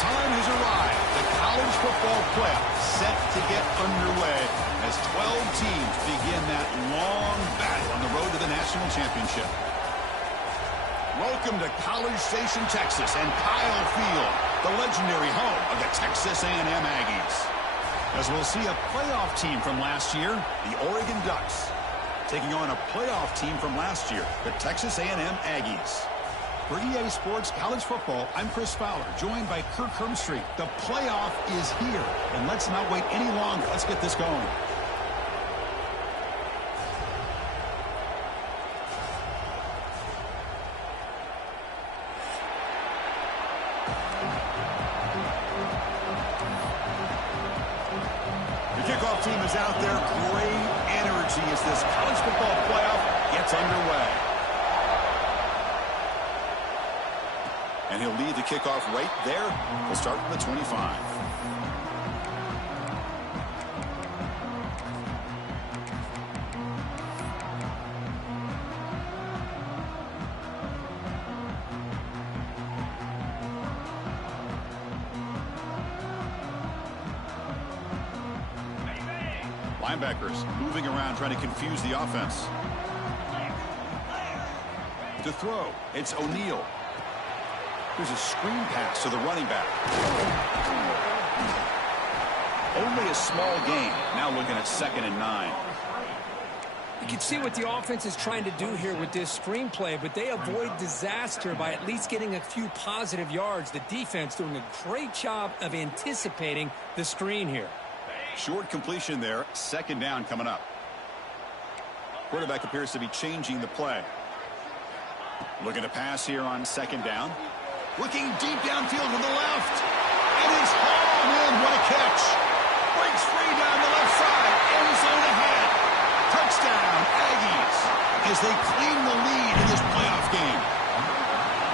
time has arrived. The college football playoff set to get underway as 12 teams begin that long battle on the road to the national championship. Welcome to College Station, Texas, and Kyle Field, the legendary home of the Texas A&M Aggies. As we'll see a playoff team from last year, the Oregon Ducks, taking on a playoff team from last year, the Texas A&M Aggies. For EA Sports College Football, I'm Chris Fowler, joined by Kirk Hermstreet. The playoff is here, and let's not wait any longer. Let's get this going. The kickoff team is out there. Great energy as this college football playoff gets underway. And he'll lead the kickoff right there. We'll start from the 25. Linebackers moving around trying to confuse the offense. To throw, it's O'Neal. There's a screen pass to the running back. Only a small gain. Now looking at 2nd and 9. You can see what the offense is trying to do here with this screenplay, but they avoid disaster by at least getting a few positive yards. The defense doing a great job of anticipating the screen here. Short completion there. 2nd down coming up. Quarterback appears to be changing the play. Looking to pass here on 2nd down. Looking deep downfield to the left. And he's hauled in. What a catch. Breaks free down the left side. End zone ahead. Touchdown, Aggies, as they claim the lead in this playoff game.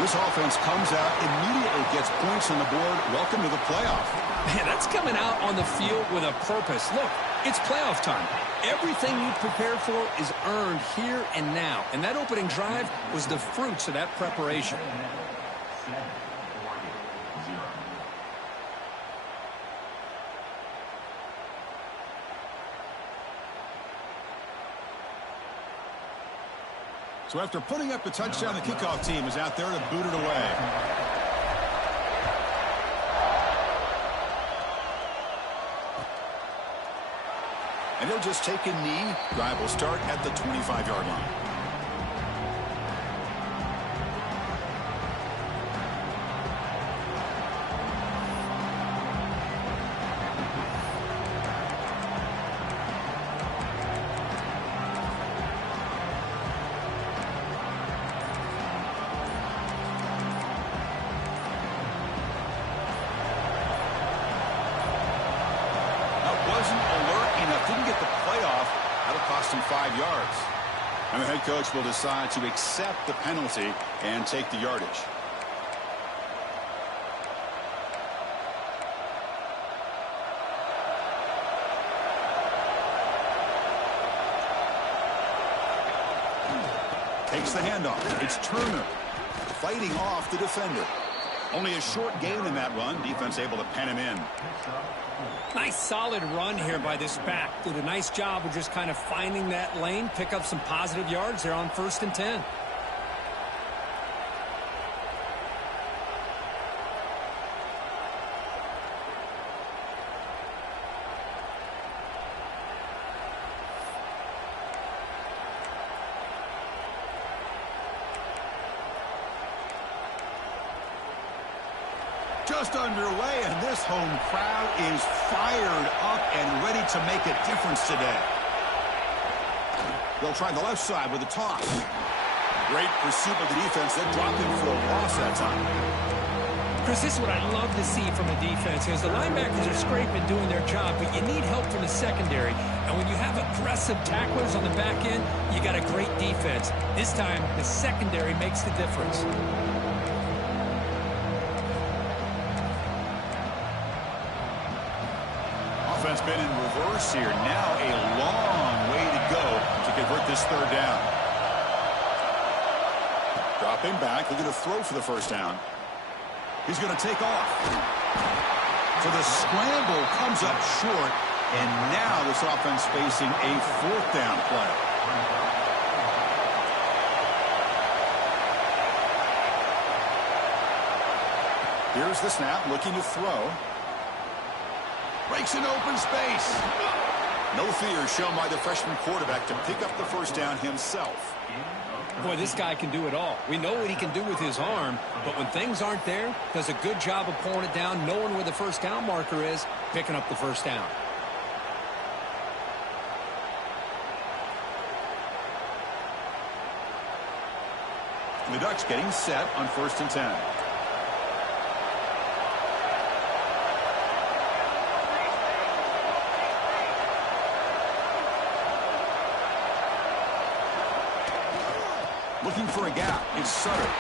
This offense comes out, immediately gets points on the board. Welcome to the playoff. Man, that's coming out on the field with a purpose. Look, it's playoff time. Everything you prepared for is earned here and now. And that opening drive was the fruits of that preparation. So after putting up the touchdown, the kickoff team is out there to boot it away. And he'll just take a knee. Drive will start at the 25-yard line. Cost him 5 yards. And the head coach will decide to accept the penalty and take the yardage. Takes the handoff. It's Turner fighting off the defender. Only a short gain in that run. Defense able to pen him in. Nice solid run here by this back. Did a nice job of just kind of finding that lane, pick up some positive yards there on 1st and 10. Just underway, and this home crowd is fired up and ready to make a difference today. They'll try the left side with a toss. Great pursuit of the defense. They dropped him for a loss that time. Chris, this is what I love to see from a defense. As the linebackers are scraping, doing their job, but you need help from the secondary. And when you have aggressive tacklers on the back end, you got a great defense. This time, the secondary makes the difference. Offense been in reverse here. Now a long way to go to convert this 3rd down. Dropping back, looking to throw for the 1st down. He's going to take off. So the scramble comes up short, and now this offense facing a 4th down play. Here's the snap, looking to throw. Breaks an open space. No fear shown by the freshman quarterback to pick up the first down himself. Boy, this guy can do it all. We know what he can do with his arm, but when things aren't there, does a good job of pulling it down, knowing where the first down marker is, picking up the first down. The Ducks getting set on 1st and 10. Looking for a gap. It's Sutter.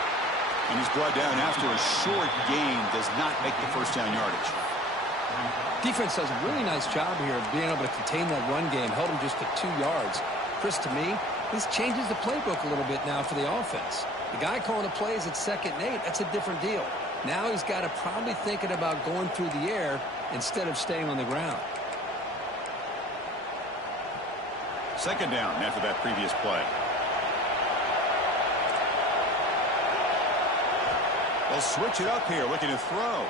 And he's brought down after a short gain. Does not make the first down yardage. Defense does a really nice job here of being able to contain that run game. Held him just at 2 yards. Chris, to me, this changes the playbook a little bit now for the offense. The guy calling the plays at 2nd and 8, that's a different deal. Now he's got to probably thinking about going through the air instead of staying on the ground. 2nd down after that previous play. They'll switch it up here, looking to throw.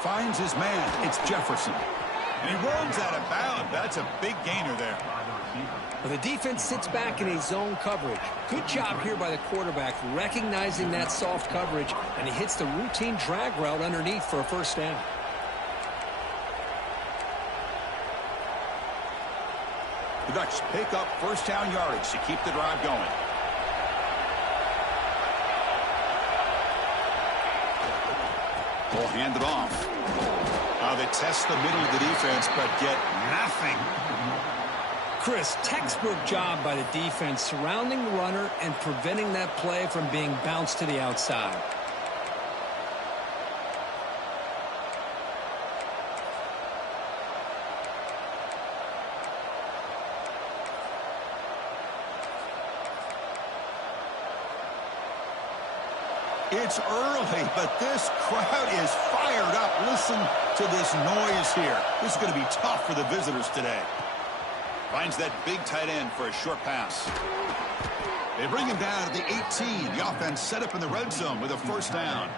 Finds his man. It's Jefferson. And he runs out of bounds. That's a big gainer there. Well, the defense sits back in a zone coverage. Good job here by the quarterback recognizing that soft coverage, and he hits the routine drag route underneath for a first down. The Ducks pick up first down yardage to keep the drive going. They'll hand it off. They test the middle of the defense, but get nothing. Chris, textbook job by the defense surrounding the runner and preventing that play from being bounced to the outside. It's early, but this crowd is fired up. Listen to this noise here. This is going to be tough for the visitors today. Finds that big tight end for a short pass. They bring him down at the 18. The offense set up in the red zone with a first down.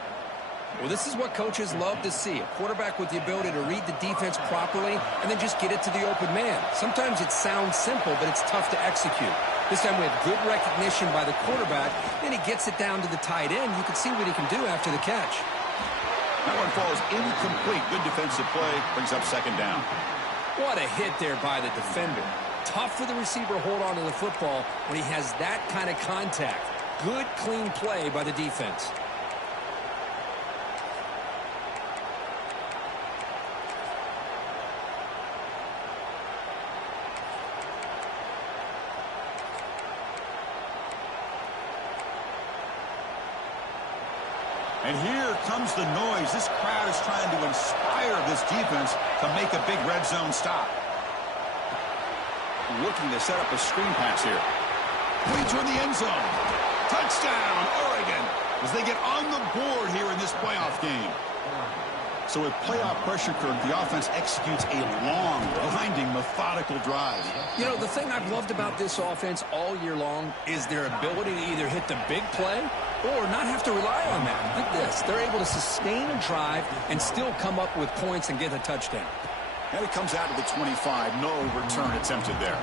Well, this is what coaches love to see. A quarterback with the ability to read the defense properly and then just get it to the open man. Sometimes it sounds simple, but it's tough to execute. This time we have good recognition by the quarterback. Then he gets it down to the tight end. You can see what he can do after the catch. That one falls incomplete. Good defensive play. Brings up 2nd down. What a hit there by the defender. Tough for the receiver to hold on to the football when he has that kind of contact. Good, clean play by the defense. And here comes the noise. This crowd is trying to inspire this defense to make a big red zone stop. Looking to set up a screen pass here. Way toward the end zone. Touchdown, Oregon, as they get on the board here in this playoff game. So with playoff pressure, Kirk, the offense executes a long, grinding, methodical drive. You know, the thing I've loved about this offense all year long is their ability to either hit the big play or not have to rely on that. Look at this. They're able to sustain a drive and still come up with points and get a touchdown. And it comes out to the 25. No return attempted there.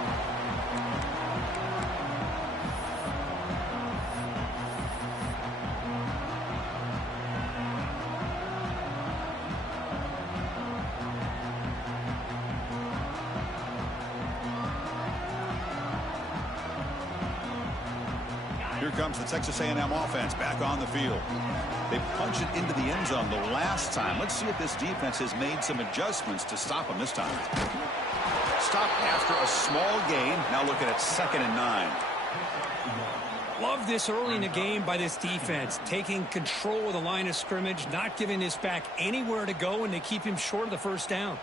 Here comes the Texas A&M offense back on the field. They punch it into the end zone the last time. Let's see if this defense has made some adjustments to stop them this time. Stopped after a small gain. Now looking at 2nd and 9. Love this early in the game by this defense. Taking control of the line of scrimmage, not giving this back anywhere to go, and they keep him short of the first down.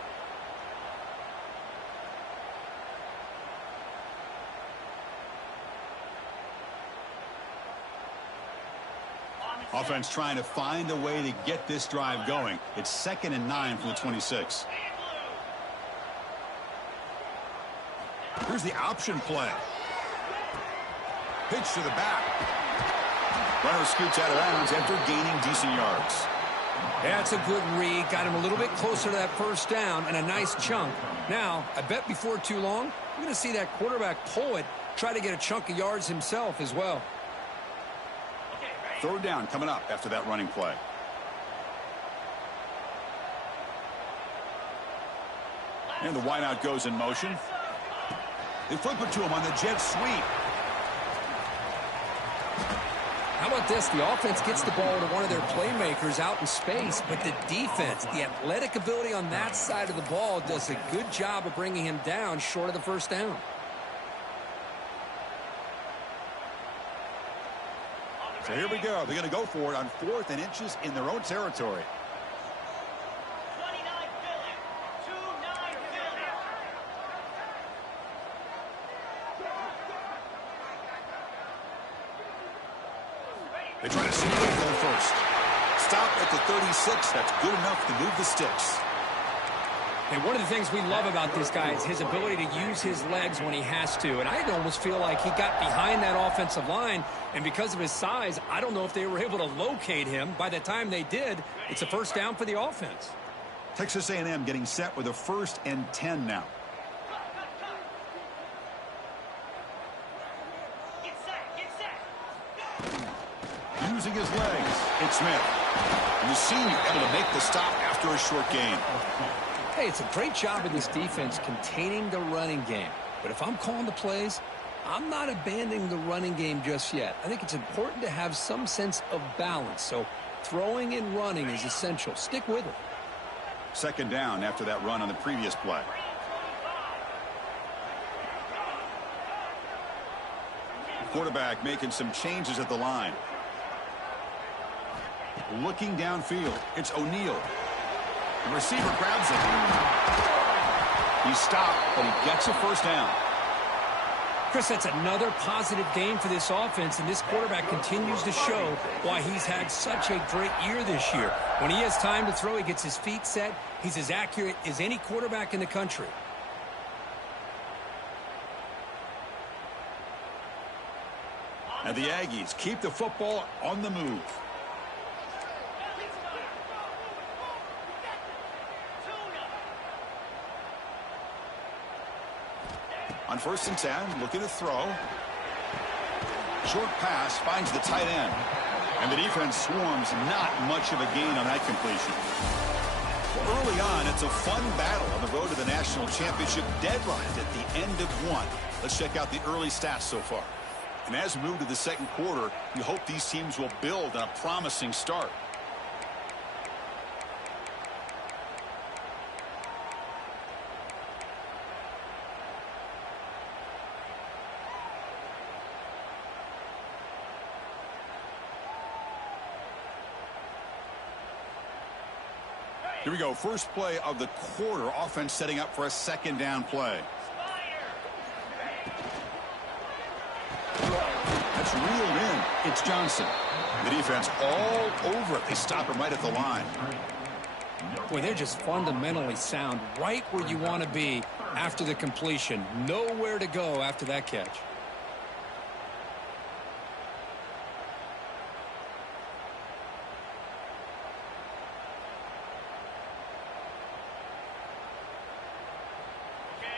Offense trying to find a way to get this drive going. It's 2nd and 9 from the 26. Here's the option play. Pitch to the back. Runner scoots out of bounds after gaining decent yards. That's a good read. Got him a little bit closer to that first down and a nice chunk. Now, I bet before too long, we're going to see that quarterback pull it, try to get a chunk of yards himself as well. 3rd down coming up after that running play. And the wideout goes in motion. They flip it to him on the jet sweep. How about this? The offense gets the ball to one of their playmakers out in space, but the defense, the athletic ability on that side of the ball does a good job of bringing him down short of the first down. So here we go. They're going to go for it on 4th and inches in their own territory. They try to see it first. Stop at the 36. That's good enough to move the sticks. And one of the things we love about this guy is his ability to use his legs when he has to. And I almost feel like he got behind that offensive line, and because of his size, I don't know if they were able to locate him. By the time they did, it's a first down for the offense. Texas A&M getting set with a 1st and 10 now. Using his legs, it's Smith. And the senior able to make the stop after a short gain. Hey, it's a great job of this defense containing the running game. But if I'm calling the plays, I'm not abandoning the running game just yet. I think it's important to have some sense of balance. So throwing and running is essential. Stick with it. 2nd down after that run on the previous play. Quarterback making some changes at the line. Looking downfield, it's O'Neal. The receiver grabs it. He stopped, but he gets a first down. Chris, that's another positive game for this offense, and this quarterback continues to show why he's had such a great year this year. When he has time to throw, he gets his feet set. He's as accurate as any quarterback in the country. And the Aggies keep the football on the move. On 1st and 10, looking to throw. Short pass finds the tight end. And the defense swarms, not much of a gain on that completion. Well, early on, it's a fun battle on the road to the national championship deadline at the end of one. Let's check out the early stats so far. And as we move to the 2nd quarter, you hope these teams will build on a promising start. Here we go. First play of the quarter. Offense setting up for a 2nd down play. That's reeled in. It's Johnson. The defense all over it. They stop him right at the line. Boy, they're just fundamentally sound, right where you want to be after the completion. Nowhere to go after that catch.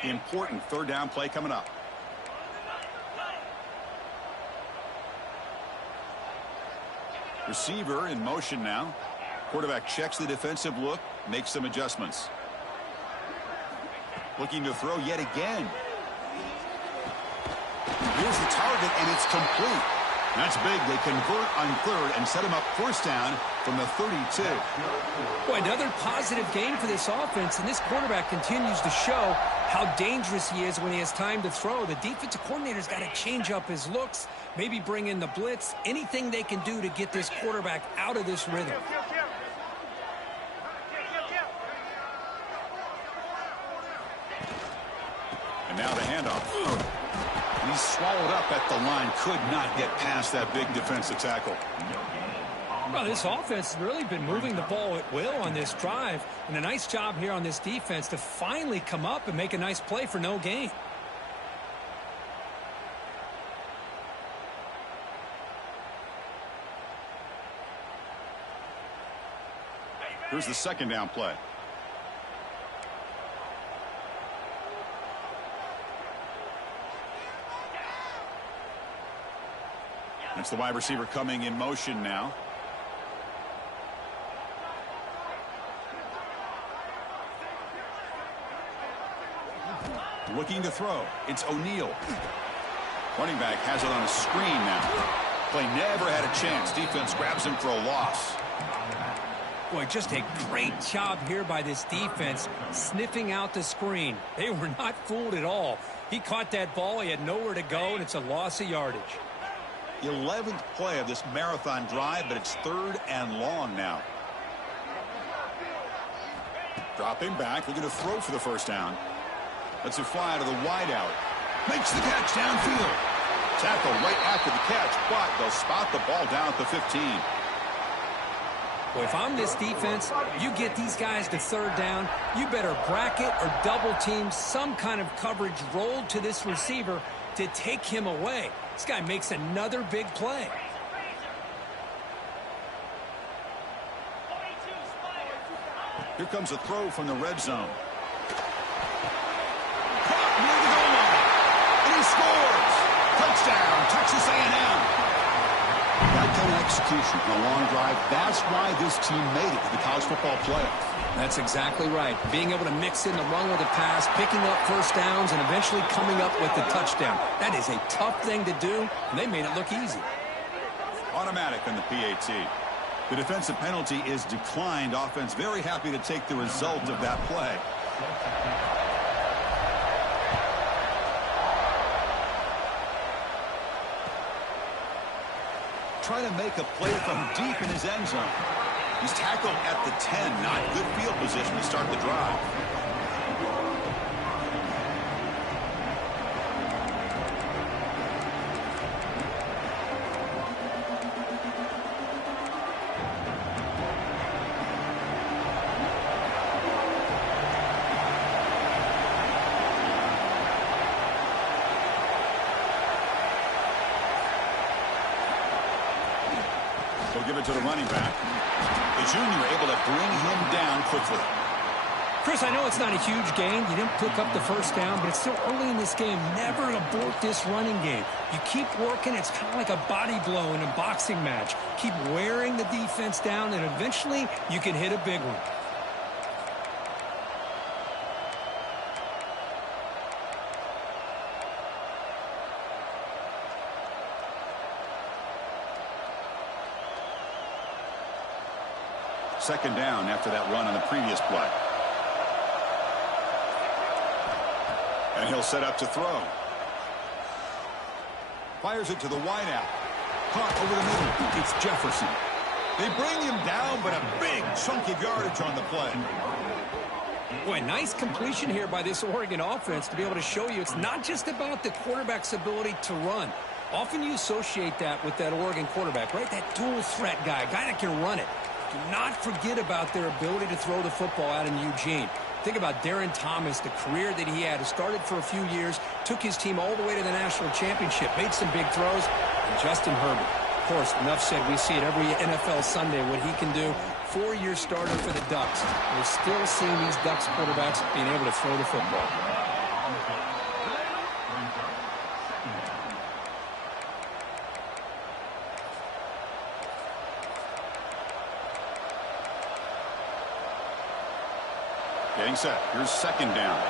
Important 3rd down play coming up. Receiver in motion now. Quarterback checks the defensive look, makes some adjustments. Looking to throw yet again. Here's the target, and it's complete. That's big. They convert on 3rd and set him up 1st down from the 32. Boy, another positive game for this offense, and this quarterback continues to show how dangerous he is when he has time to throw. The defensive coordinator's got to change up his looks, maybe bring in the blitz, anything they can do to get this quarterback out of this rhythm. And now the handoff. He's swallowed up at the line. Could not get past that big defensive tackle. Well, this offense has really been moving the ball at will on this drive. And a nice job here on this defense to finally come up and make a nice play for no gain. Here's the second down play. It's the wide receiver coming in motion now. Looking to throw. It's O'Neal. Running back has it on a screen now. Play never had a chance. Defense grabs him for a loss. Boy, just a great job here by this defense, sniffing out the screen. They were not fooled at all. He caught that ball. He had nowhere to go, and it's a loss of yardage. 11th play of this marathon drive, but it's 3rd and long now. Dropping back, looking to throw for the first down. Lets it fly to the wideout. Makes the catch downfield. Tackle right after the catch, but they'll spot the ball down at the 15. Well, if I'm this defense, you get these guys to 3rd down, you better bracket or double team some kind of coverage rolled to this receiver to take him away. This guy makes another big play. Here comes a throw from the red zone. Caught near the goal line. And he scores. Touchdown, Texas A&M. That kind of execution on a long drive, that's why this team made it to the college football playoff. That's exactly right. Being able to mix in the run with the pass, picking up first downs, and eventually coming up with the touchdown. That is a tough thing to do, and they made it look easy. Automatic on the PAT. The defensive penalty is declined. Offense very happy to take the result of that play. Trying to make a play from deep in his end zone. He's tackled at the 10. Not good field position to start the drive. They'll give it to the running back. The junior able to bring him down quickly. Chris, I know it's not a huge gain. You didn't pick up the first down, but it's still early in this game. Never abort this running game. You keep working. It's kind of like a body blow in a boxing match. Keep wearing the defense down, and eventually you can hit a big one. Second down after that run on the previous play. And he'll set up to throw. Fires it to the wideout. Caught over the middle. It's Jefferson. They bring him down, but a big chunk of yardage on the play. Boy, nice completion here by this Oregon offense to be able to show you it's not just about the quarterback's ability to run. Often you associate that with that Oregon quarterback, right? That dual threat guy that can run it. Do not forget about their ability to throw the football out in Eugene. Think about Darren Thomas, the career that he had. He started for a few years, took his team all the way to the national championship, made some big throws, and Justin Herbert. Of course, enough said, we see it every NFL Sunday what he can do. 4-year starter for the Ducks. We're still seeing these Ducks quarterbacks being able to throw the football. Getting set. Here's second down.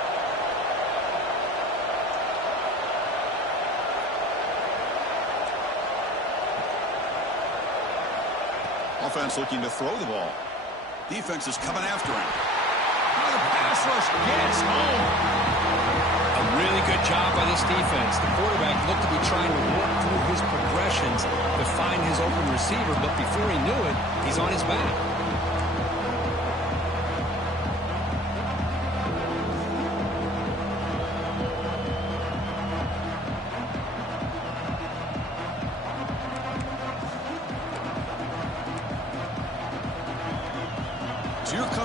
Offense looking to throw the ball. Defense is coming after him. Now the pass rush gets home. A really good job by this defense. The quarterback looked to be trying to work through his progressions to find his open receiver, but before he knew it, he's on his back.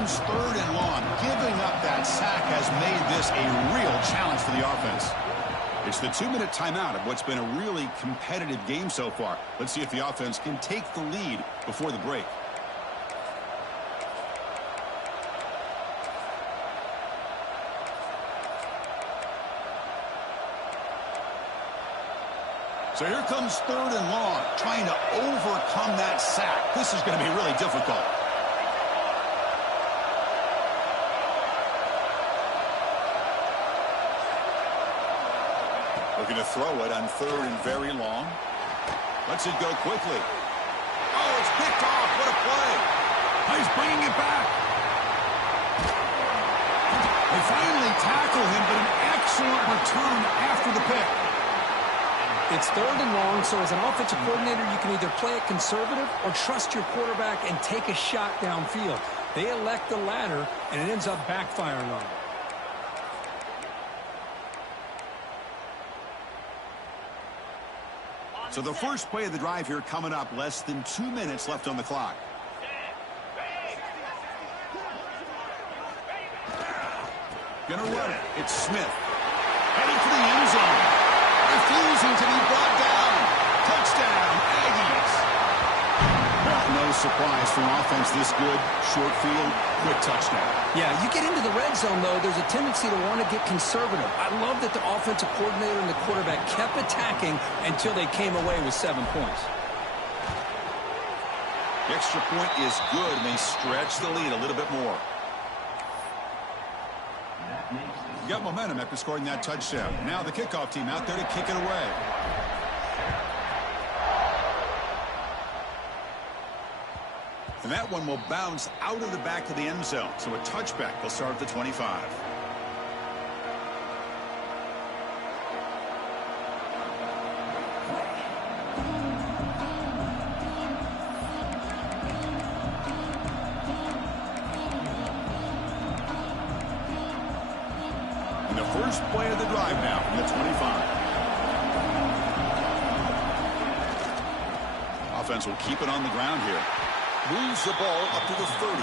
comes 3rd and long. Giving up that sack has made this a real challenge for the offense. It's the 2-minute timeout of what's been a really competitive game so far. Let's see if the offense can take the lead before the break. So here comes 3rd and long, trying to overcome that sack. This is going to be really difficult. Looking to throw it on 3rd and very long. Lets it go quickly. Oh, it's picked off. What a play. He's bringing it back. They finally tackle him, but an excellent return after the pick. It's 3rd and long, so as an offensive coordinator, you can either play it conservative or trust your quarterback and take a shot downfield. They elect the latter, and it ends up backfiring on them. So the first play of the drive here coming up, less than 2 minutes left on the clock. Gonna run it. It's Smith. Heading for the end zone. Refusing to be brought down. Touchdown, Aggies. Well, no surprise for an offense this good. Short field, quick touchdown. Yeah, you get into the red zone, though, there's a tendency to want to get conservative. I love that the offensive coordinator and the quarterback kept attacking until they came away with 7 points. The extra point is good, and they stretch the lead a little bit more. You got momentum after scoring that touchdown. Now the kickoff team out there to kick it away. And that one will bounce out of the back of the end zone. So a touchback will start at the 25. And the first play of the drive now from the 25. Offense will keep it on the ground here. Moves the ball up to the 30.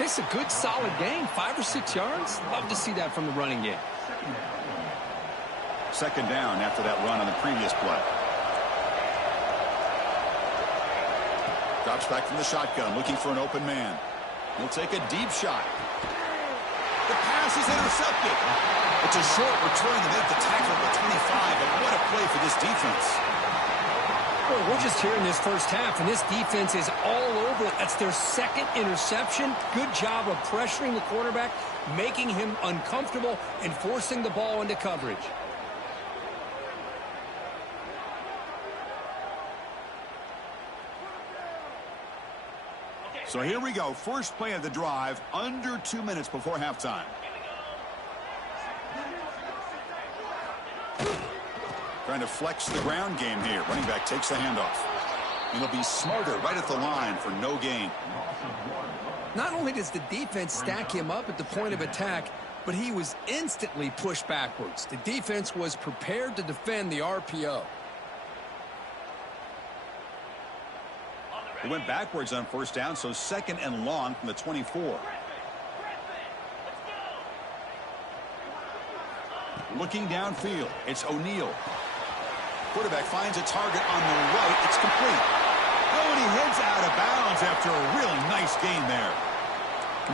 It's a good, solid game. 5 or 6 yards. Love to see that from the running game. 2nd down after that run on the previous play. Drops back from the shotgun, looking for an open man. He'll take a deep shot. The pass is intercepted. It's a short return to make the tackle at the 25, but what a play for this defense. Well, we're just here in this first half, and this defense is all over it. That's their 2nd interception. Good job of pressuring the quarterback, making him uncomfortable, and forcing the ball into coverage. So here we go. First play of the drive, under 2 minutes before halftime. Trying to flex the ground game here. Running back takes the handoff. And he'll be smarter right at the line for no gain. Not only does the defense stack him up at the point of attack, but he was instantly pushed backwards. The defense was prepared to defend the RPO. He went backwards on 1st down, so 2nd and long from the 24. Looking downfield, it's O'Neal. Quarterback finds a target on the right. It's complete. Oh, and he heads out of bounds after a really nice gain there.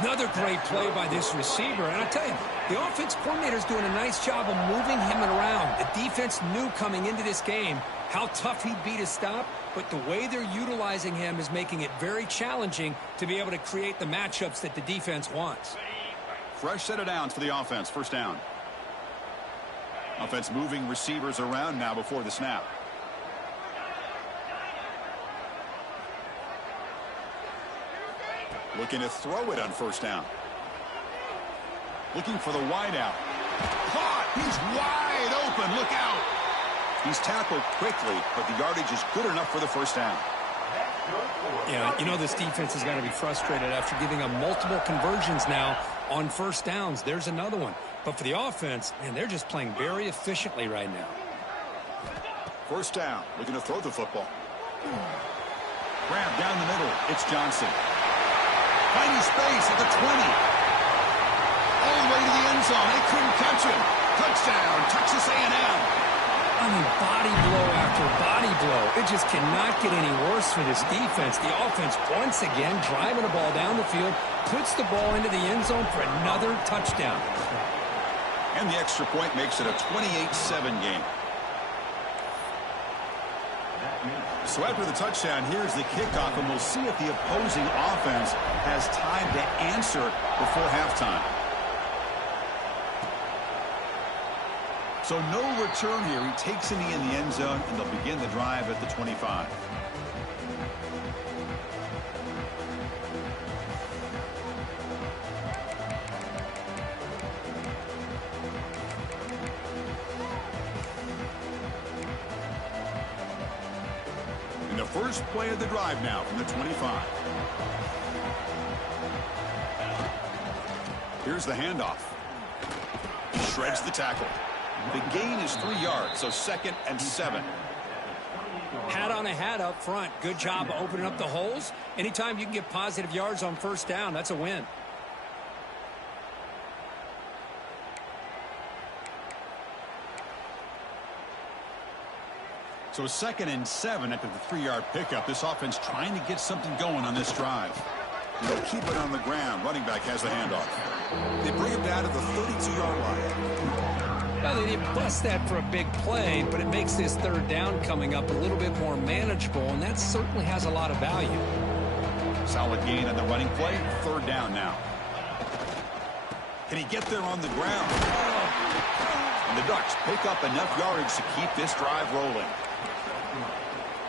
Another great play by this receiver. And I tell you, the offense coordinator's doing a nice job of moving him around. The defense knew coming into this game how tough he'd be to stop, but the way they're utilizing him is making it very challenging to be able to create the matchups that the defense wants. Fresh set of downs for the offense. 1st down. Offense moving receivers around now before the snap. Looking to throw it on 1st down. Looking for the wideout. Caught! He's wide open. Look out! He's tackled quickly, but the yardage is good enough for the 1st down. Yeah, you know this defense has got to be frustrated after giving up multiple conversions now on 1st downs. There's another one. But for the offense, man, they're just playing very efficiently right now. 1st down. Looking to throw the football. Grab down the middle. It's Johnson. Finding space at the 20. All the way to the end zone. They couldn't catch him. Touchdown, Texas A&M. I mean, body blow after body blow. It just cannot get any worse for this defense. The offense, once again, driving the ball down the field, puts the ball into the end zone for another touchdown. And the extra point makes it a 28-7 game. So after the touchdown, here's the kickoff, and we'll see if the opposing offense has time to answer before halftime. So no return here. He takes it in the end zone, and they'll begin the drive at the 25. And the first play of the drive now from the 25. Here's the handoff. He shreds the tackle. The gain is 3 yards, so 2nd and 7. Hat on a hat up front. Good job of opening up the holes. Anytime you can get positive yards on first down, that's a win. So 2nd and 7 after the 3-yard pickup. This offense trying to get something going on this drive. They'll keep it on the ground. Running back has the handoff. They bring him down to the 32-yard line. Well, they didn't bust that for a big play, but it makes this third down coming up a little bit more manageable, and that certainly has a lot of value. Solid gain on the running play. 3rd down now. Can he get there on the ground? And the Ducks pick up enough yardage to keep this drive rolling.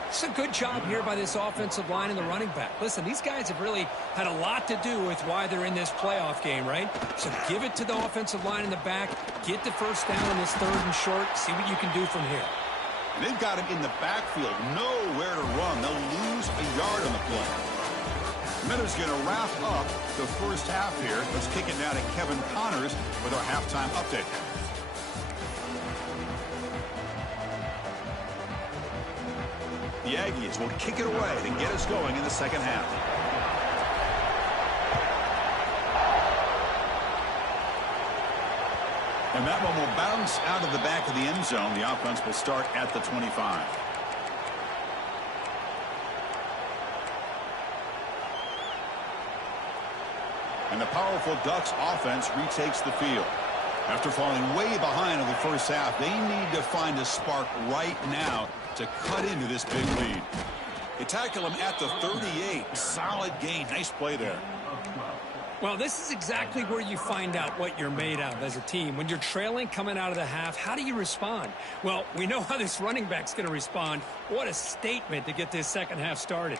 It's a good job here by this offensive line and the running back. Listen, these guys have really had a lot to do with why they're in this playoff game, right? So give it to the offensive line in the back. Get the first down on this 3rd and short. See what you can do from here. And they've got him in the backfield. Nowhere to run. They'll lose a yard on the play. Minutes going to wrap up the first half here. Let's kick it now to Kevin Connors with our halftime update. The Aggies will kick it away to get us going in the second half. And that one will bounce out of the back of the end zone. The offense will start at the 25. And the powerful Ducks offense retakes the field. After falling way behind in the first half, they need to find a spark right now to cut into this big lead. They tackle him at the 38. Solid gain. Nice play there. Well, this is exactly where you find out what you're made of as a team. When you're trailing coming out of the half, how do you respond? Well, we know how this running back's going to respond. What a statement to get this second half started.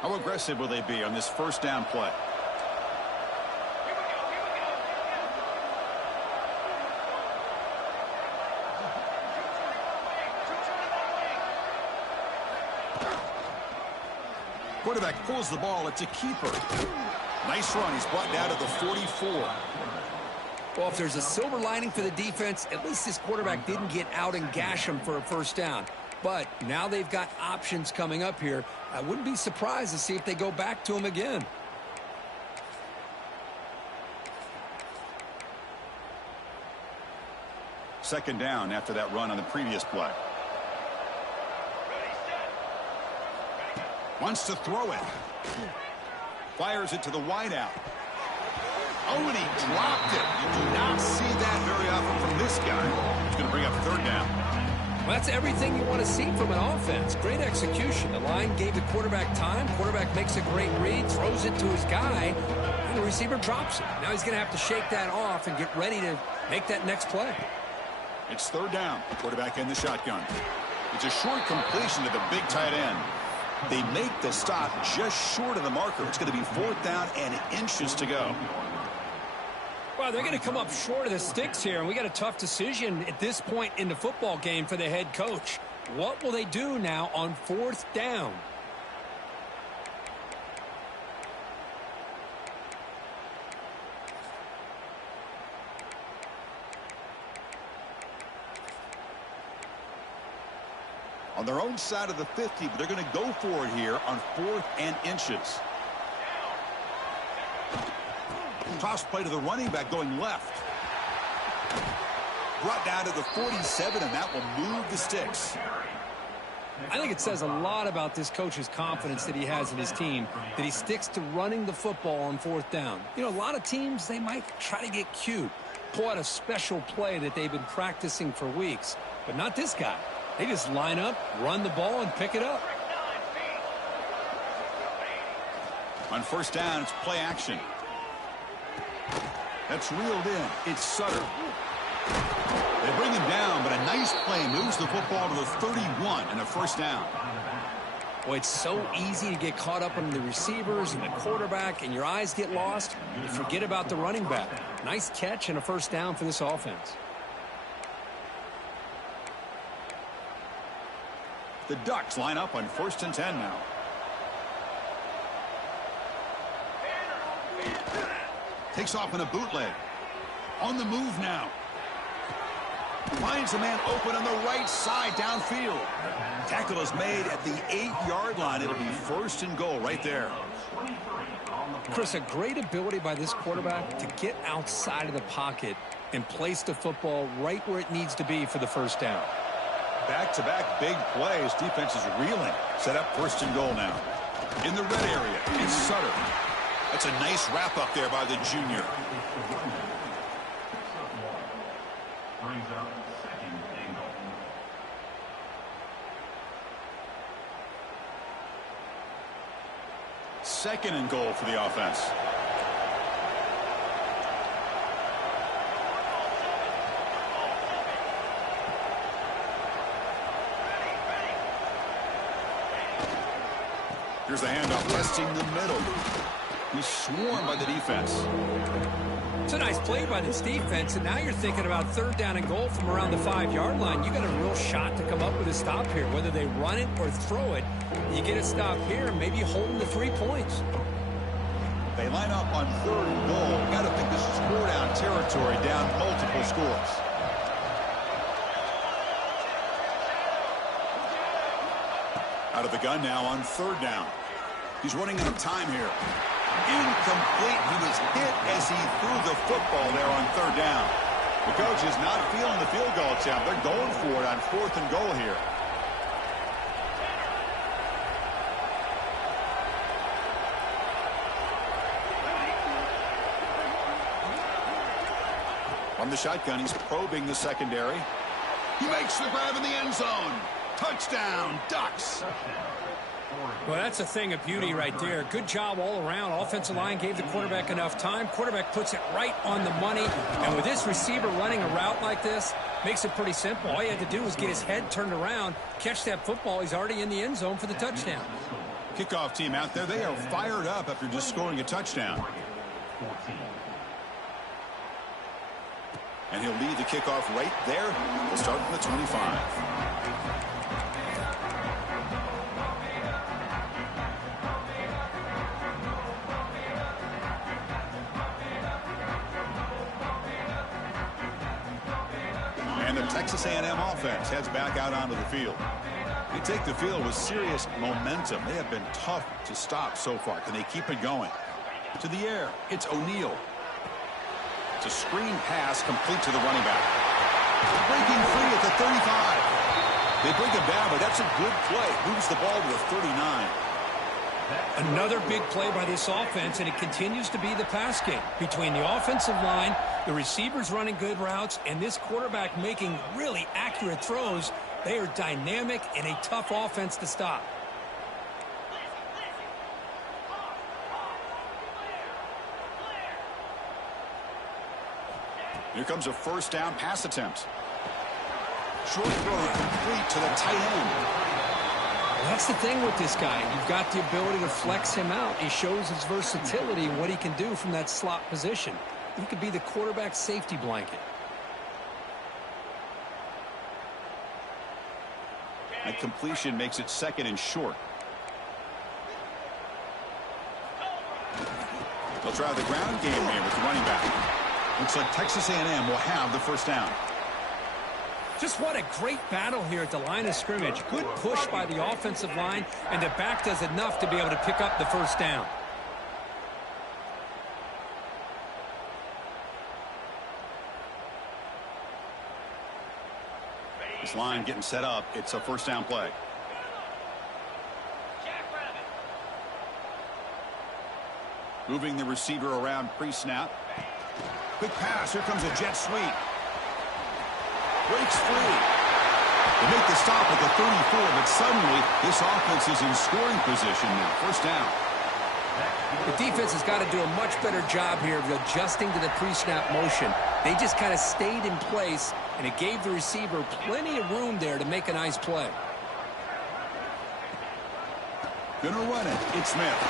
How aggressive will they be on this first down play? Quarterback pulls the ball. It's a keeper. Nice run. He's brought down to the 44. Well, if there's a silver lining for the defense, at least this quarterback didn't get out and gash him for a first down. But now they've got options coming up here. I wouldn't be surprised to see if they go back to him again. Second down after that run on the previous play. Wants to throw it. Fires it to the wideout. Oh, and he dropped it. You do not see that very often from this guy. He's going to bring up 3rd down. Well, that's everything you want to see from an offense. Great execution. The line gave the quarterback time. Quarterback makes a great read, throws it to his guy, and the receiver drops it. Now he's going to have to shake that off and get ready to make that next play. It's 3rd down. Quarterback in the shotgun. It's a short completion to the big tight end. They make the stop just short of the marker. It's going to be 4th down and inches to go. Well, they're going to come up short of the sticks here, and we got a tough decision at this point in the football game for the head coach. What will they do now on 4th down? On On their own side of the 50, but they're going to go for it here on 4th and inches. Toss play to the running back going left. Brought down to the 47, and that will move the sticks. I think it says a lot about this coach's confidence that he has in his team, that he sticks to running the football on 4th down. You know, a lot of teams, they might try to get cute, pull out a special play that they've been practicing for weeks, but not this guy. They just line up, run the ball, and pick it up. On 1st down, it's play action. That's reeled in. It's Sutter. They bring him down, but a nice play moves the football to the 31 and a 1st down. Boy, it's so easy to get caught up on the receivers and the quarterback, and your eyes get lost. You forget about the running back. Nice catch and a 1st down for this offense. The Ducks line up on 1st and 10 now. Takes off in a bootleg. On the move now. Finds a man open on the right side downfield. Tackle is made at the 8-yard line. It'll be 1st and goal right there. Chris, a great ability by this quarterback to get outside of the pocket and place the football right where it needs to be for the 1st down. Back-to-back big plays. Defense is reeling. Set up 1st and goal now. In the red area, it's Sutter. That's a nice wrap up there by the junior. Brings up 2nd and goal. Second and goal for the offense. Here's the handoff, testing the middle. He's swarmed by the defense. It's a nice play by this defense, and now you're thinking about 3rd down and goal from around the 5-yard line. You got a real shot to come up with a stop here. Whether they run it or throw it, you get a stop here and maybe holding the 3 points. They line up on 3rd and goal. Got to think this is 4-down territory, down multiple scores. Out of the gun now on 3rd down. He's running out of time here. Incomplete. He was hit as he threw the football there on 3rd down. The coach is not feeling the field goal attempt. They're going for it on 4th and goal here. From the shotgun, he's probing the secondary. He makes the grab in the end zone. Touchdown, Ducks. Well, that's a thing of beauty right there. Good job all around. Offensive line gave the quarterback enough time. Quarterback puts it right on the money. And with this receiver running a route like this, makes it pretty simple. All you had to do was get his head turned around, catch that football. He's already in the end zone for the touchdown. Kickoff team out there. They are fired up after just scoring a touchdown. And he'll lead the kickoff right there. We'll start from the 25. And the Texas A&M offense heads back out onto the field. They take the field with serious momentum. They have been tough to stop so far. Can they keep it going? To the air, it's O'Neal. It's a screen pass complete to the running back. Breaking free at the 35. They bring him down, but that's a good play. Moves the ball to the 39. Another big play by this offense, and it continues to be the pass game. Between the offensive line, the receivers running good routes, and this quarterback making really accurate throws, they are dynamic and a tough offense to stop. Here comes a first down pass attempt. Short throw complete to the tight end. That's the thing with this guy. You've got the ability to flex him out. He shows his versatility and what he can do from that slot position. He could be the quarterback safety blanket. That completion makes it second and short. They'll try the ground game here with the running back. Looks like Texas A&M will have the first down. Just what a great battle here at the line of scrimmage. Good push by the offensive line, and the back does enough to be able to pick up the first down. This line getting set up. It's a first down play. Moving the receiver around pre-snap. Quick pass. Here comes a jet sweep. Breaks free. They make the stop at the 34, but suddenly this offense is in scoring position now. First down. The defense has got to do a much better job here of adjusting to the pre-snap motion. They just kind of stayed in place, and it gave the receiver plenty of room there to make a nice play. Gonna run it. It's Smith.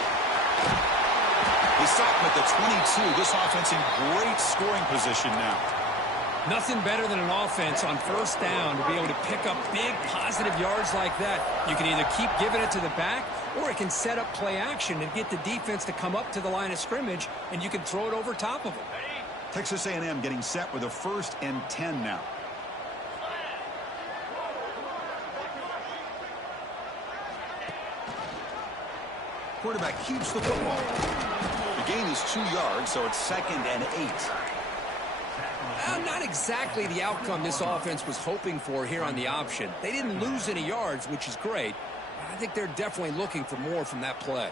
They stop him at the 22. This offense in great scoring position now. Nothing better than an offense on first down to be able to pick up big positive yards like that. You can either keep giving it to the back, or it can set up play action and get the defense to come up to the line of scrimmage, and you can throw it over top of them. Texas A&M getting set with a 1st and 10 now. Quarterback keeps the football. The gain is 2 yards, so it's 2nd and 8. Not exactly the outcome this offense was hoping for here on the option. They didn't lose any yards, which is great. I think they're definitely looking for more from that play.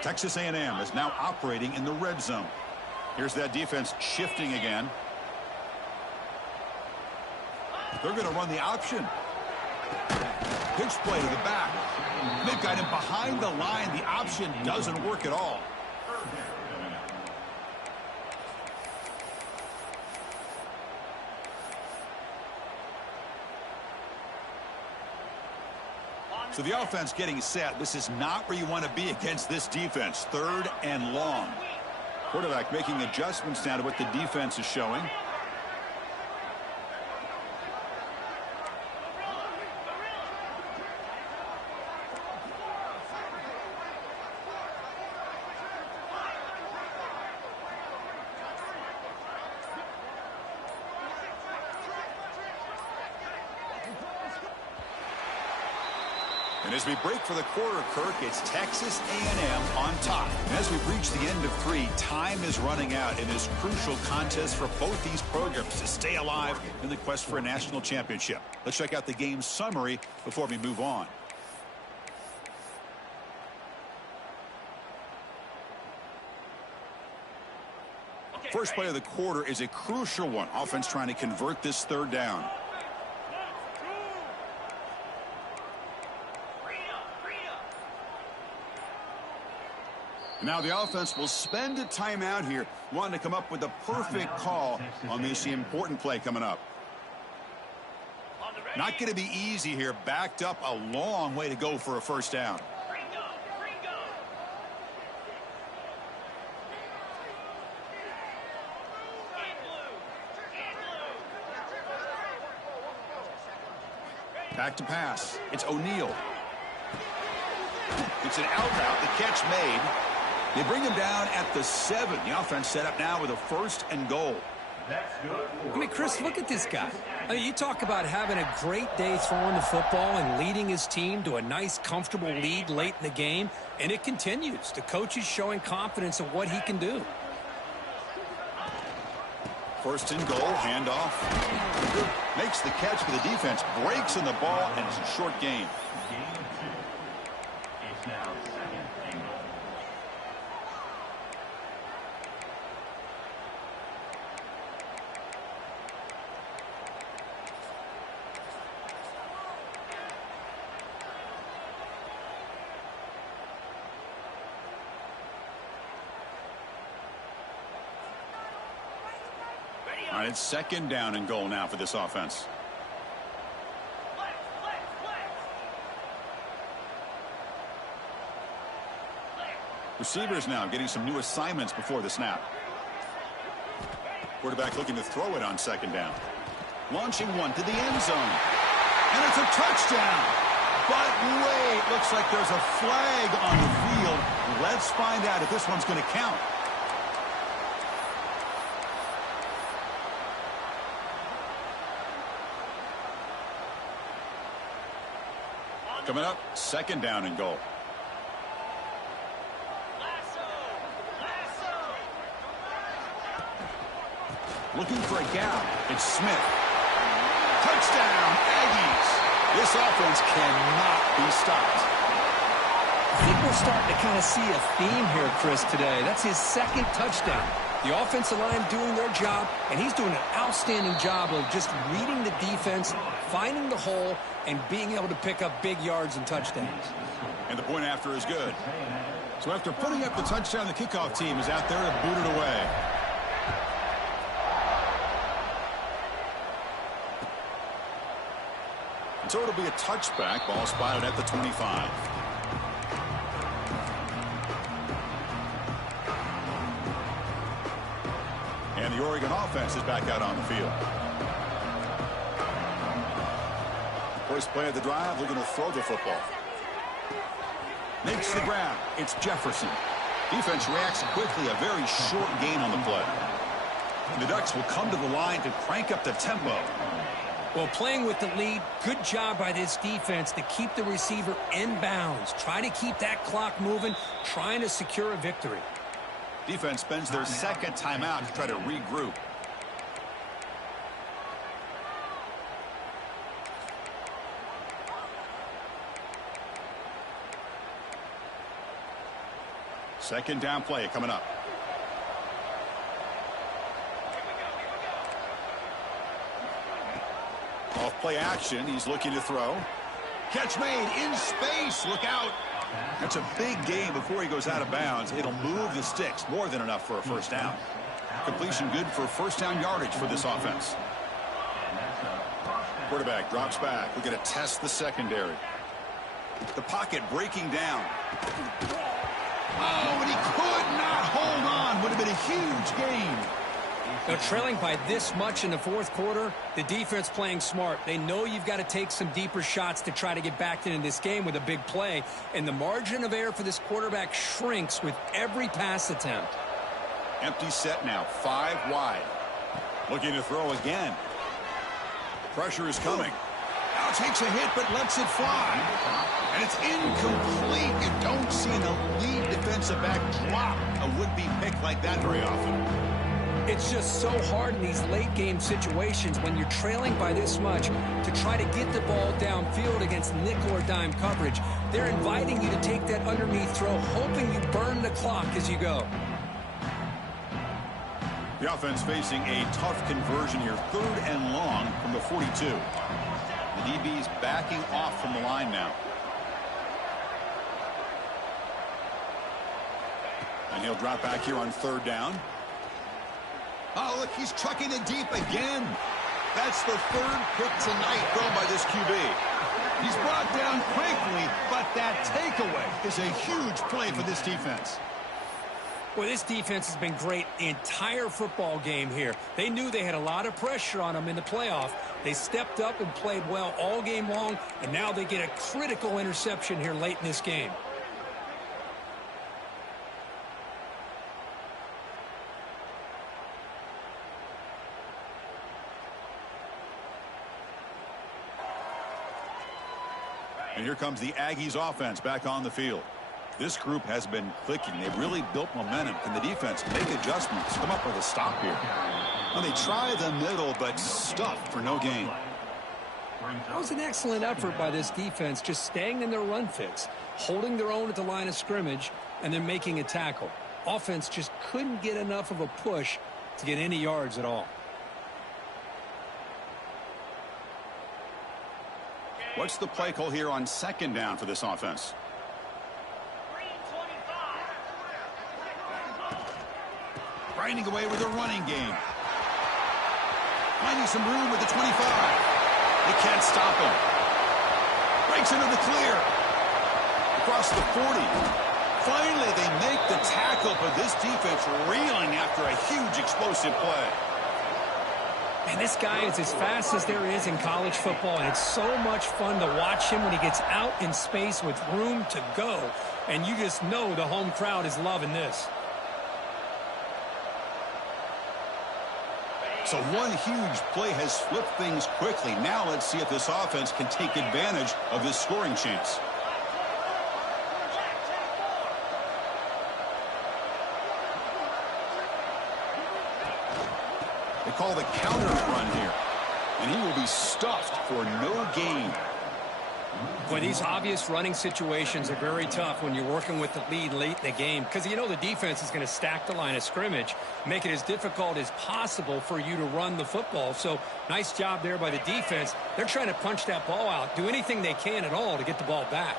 Texas A&M is now operating in the red zone. Here's that defense shifting again. They're going to run the option. Pitch play to the back. They've got him behind the line. The option doesn't work at all. So the offense getting set. This is not where you want to be against this defense. 3rd and long. Quarterback making adjustments now to what the defense is showing. And as we break for the quarter, Kirk, it's Texas A&M on top. And as we reach the end of 3, time is running out in this crucial contest for both these programs to stay alive in the quest for a national championship. Let's check out the game summary before we move on. First play of the quarter is a crucial one. Offense trying to convert this 3rd down. Now the offense will spend a timeout here, wanting to come up with the perfect call on this important play coming up. Not going to be easy here. Backed up a long way to go for a first down. Back to pass. It's O'Neal. It's an out route. The catch made. They bring him down at the 7. The offense set up now with a 1st and goal. I mean, Chris, look at this guy. I mean, you talk about having a great day throwing the football and leading his team to a nice, comfortable lead late in the game, and it continues. The coach is showing confidence of what he can do. 1st and goal, handoff. Makes the catch for the defense, breaks in the ball, and it's a short gain. It's now 2nd and goal. All right, it's 2nd down and goal now for this offense. Receivers now getting some new assignments before the snap. Quarterback looking to throw it on 2nd down. Launching one to the end zone. And it's a touchdown. But wait, looks like there's a flag on the field. Let's find out if this one's going to count. Coming up, second down and goal. Looking for a gap. It's Smith. Touchdown, Aggies. This offense cannot be stopped. I think we're starting to kind of see a theme here, Chris, today. That's his second touchdown. The offensive line doing their job, and he's doing an outstanding job of just reading the defense, finding the hole, and being able to pick up big yards and touchdowns. And the point after is good. So after putting up the touchdown, the kickoff team is out there to boot it away. And so it'll be a touchback. Ball spotted at the 25. And the Oregon offense is back out on the field. First play of the drive, looking to throw the football. Makes the grab. It's Jefferson. Defense reacts quickly. A very short gain on the play. And the Ducks will come to the line to crank up the tempo. Well, playing with the lead, good job by this defense to keep the receiver in bounds. Try to keep that clock moving, trying to secure a victory. Defense spends their second timeout to try to regroup. Second down play coming up. Off play action. He's looking to throw. Catch made in space. Look out. That's a big gain before he goes out of bounds. It'll move the sticks. More than enough for a first down. Completion good for first down yardage for this offense. Quarterback drops back. We're going to test the secondary. The pocket breaking down. Oh, and he could not hold on. Would have been a huge gain. Now, trailing by this much in the fourth quarter, the defense playing smart. They know you've got to take some deeper shots to try to get back into this game with a big play. And the margin of error for this quarterback shrinks with every pass attempt. Empty set now, 5 wide. Looking to throw again. Pressure is coming. Now takes a hit, but lets it fly. And it's incomplete. You don't see an elite defensive back drop a would-be pick like that very often. It's just so hard in these late-game situations when you're trailing by this much to try to get the ball downfield against nickel or dime coverage. They're inviting you to take that underneath throw, hoping you burn the clock as you go. The offense facing a tough conversion here, 3rd and long from the 42. The DB's backing off from the line now. And he'll drop back here on 3rd down. Oh, look, he's chucking it deep again. That's the 3rd pick tonight thrown by this QB. He's brought down quickly, but that takeaway is a huge play for this defense. Well, this defense has been great the entire football game here. They knew they had a lot of pressure on them in the playoff. They stepped up and played well all game long, and now they get a critical interception here late in this game. And here comes the Aggies offense back on the field. This group has been clicking. They've really built momentum. Can the defense make adjustments? Come up with a stop here. Well, they try the middle, but stuffed for no gain. That was an excellent effort by this defense, just staying in their run fits, holding their own at the line of scrimmage, and then making a tackle. Offense just couldn't get enough of a push to get any yards at all. What's the play call here on 2nd down for this offense? Grinding away with a running game. Finding some room with the 25. They can't stop him. Breaks into the clear. Across the 40. Finally, they make the tackle, but this defense reeling after a huge explosive play. And this guy is as fast as there is in college football, and it's so much fun to watch him when he gets out in space with room to go. And you just know the home crowd is loving this. So one huge play has flipped things quickly. Now let's see if this offense can take advantage of this scoring chance. They call the counter run here. And he will be stuffed for no gain. Boy, these obvious running situations are very tough when you're working with the lead late in the game, because you know the defense is going to stack the line of scrimmage, make it as difficult as possible for you to run the football. So nice job there by the defense. They're trying to punch that ball out, do anything they can at all to get the ball back.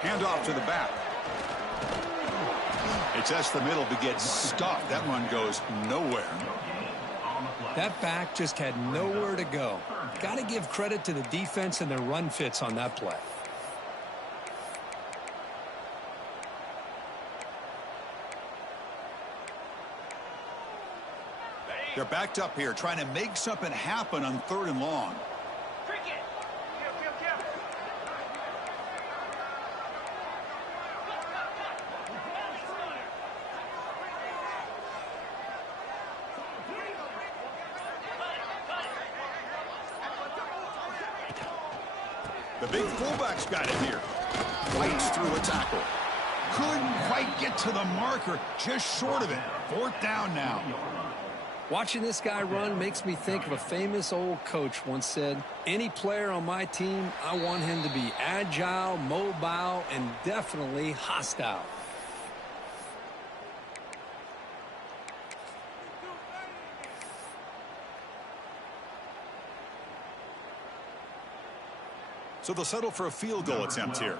Handoff to the back. He tests the middle to get stuffed. That one goes nowhere. That back just had nowhere to go. Got to give credit to the defense and their run fits on that play. They're backed up here, trying to make something happen on 3rd and long. The big fullback's got it here. Fights through a tackle. Couldn't quite get to the marker, just short of it. 4th down now. Watching this guy run makes me think of a famous old coach once said, any player on my team, I want him to be agile, mobile, and definitely hostile. So they'll settle for a field goal attempt here.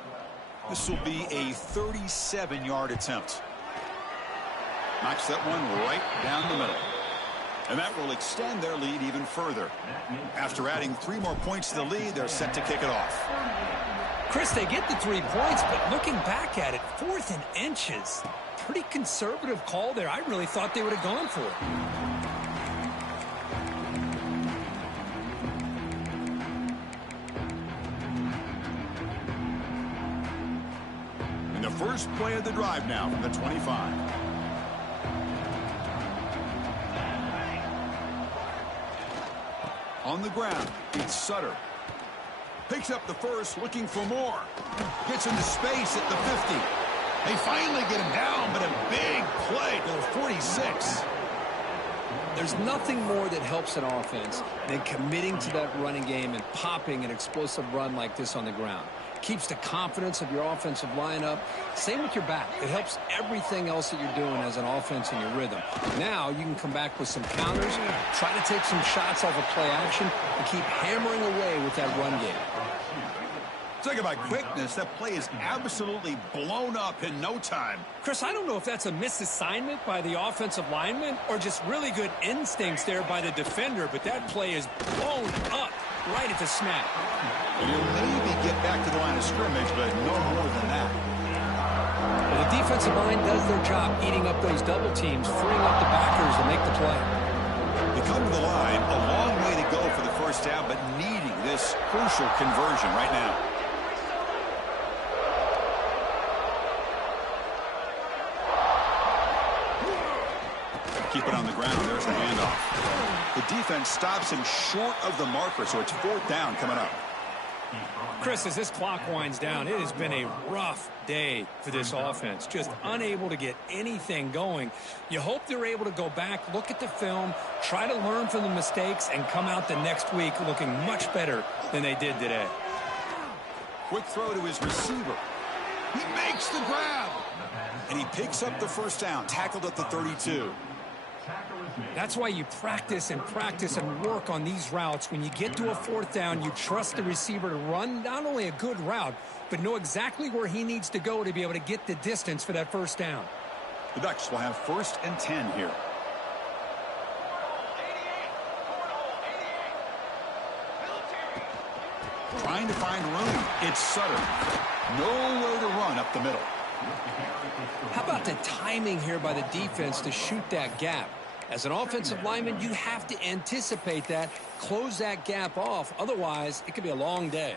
This will be a 37-yard attempt. Knocks that one right down the middle. And that will extend their lead even further. After adding 3 more points to the lead, they're set to kick it off. Chris, they get the 3 points, but looking back at it, 4th and inches. Pretty conservative call there. I really thought they would have gone for it. First play of the drive now from the 25. On the ground, it's Sutter. Picks up the first, looking for more. Gets into space at the 50. They finally get him down, but a big play to the 46. There's nothing more that helps an offense than committing to that running game and popping an explosive run like this on the ground. Keeps the confidence of your offensive lineup. Same with your back. It helps everything else that you're doing as an offense in your rhythm. Now you can come back with some counters, try to take some shots off of play action, and keep hammering away with that run game. Talk about quickness. That play is absolutely blown up in no time. Chris, I don't know if that's a misassignment by the offensive lineman or just really good instincts there by the defender, but that play is blown up right at the snap. And he'll maybe get back to the line of scrimmage, but no more than that. Well, the defensive line does their job eating up those double teams, freeing up the backers to make the play. They come to the line, a long way to go for the first down, but needing this crucial conversion right now. Keep it on the ground. There's the handoff. The defense stops him short of the marker, so it's 4th down coming up. Chris, as this clock winds down, it has been a rough day for this offense. Just unable to get anything going. You hope they're able to go back, look at the film, try to learn from the mistakes, and come out the next week looking much better than they did today. Quick throw to his receiver. He makes the grab. And he picks up the first down, tackled at the 32. That's why you practice and work on these routes. When you get to a 4th down, you trust the receiver to run not only a good route, but know exactly where he needs to go to be able to get the distance for that first down. The Ducks will have 1st and 10 here. trying to find room. It's Sutter. Nowhere to run up the middle. How about the timing here by the defense to shoot that gap? As an offensive lineman, you have to anticipate that, close that gap off. Otherwise, it could be a long day.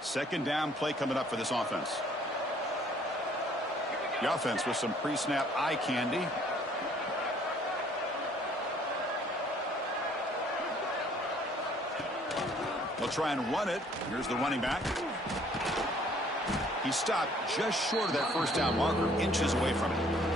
Second down play coming up for this offense. The offense with some pre-snap eye candy. They'll try and run it. Here's the running back. He stopped just short of that first down marker, inches away from it.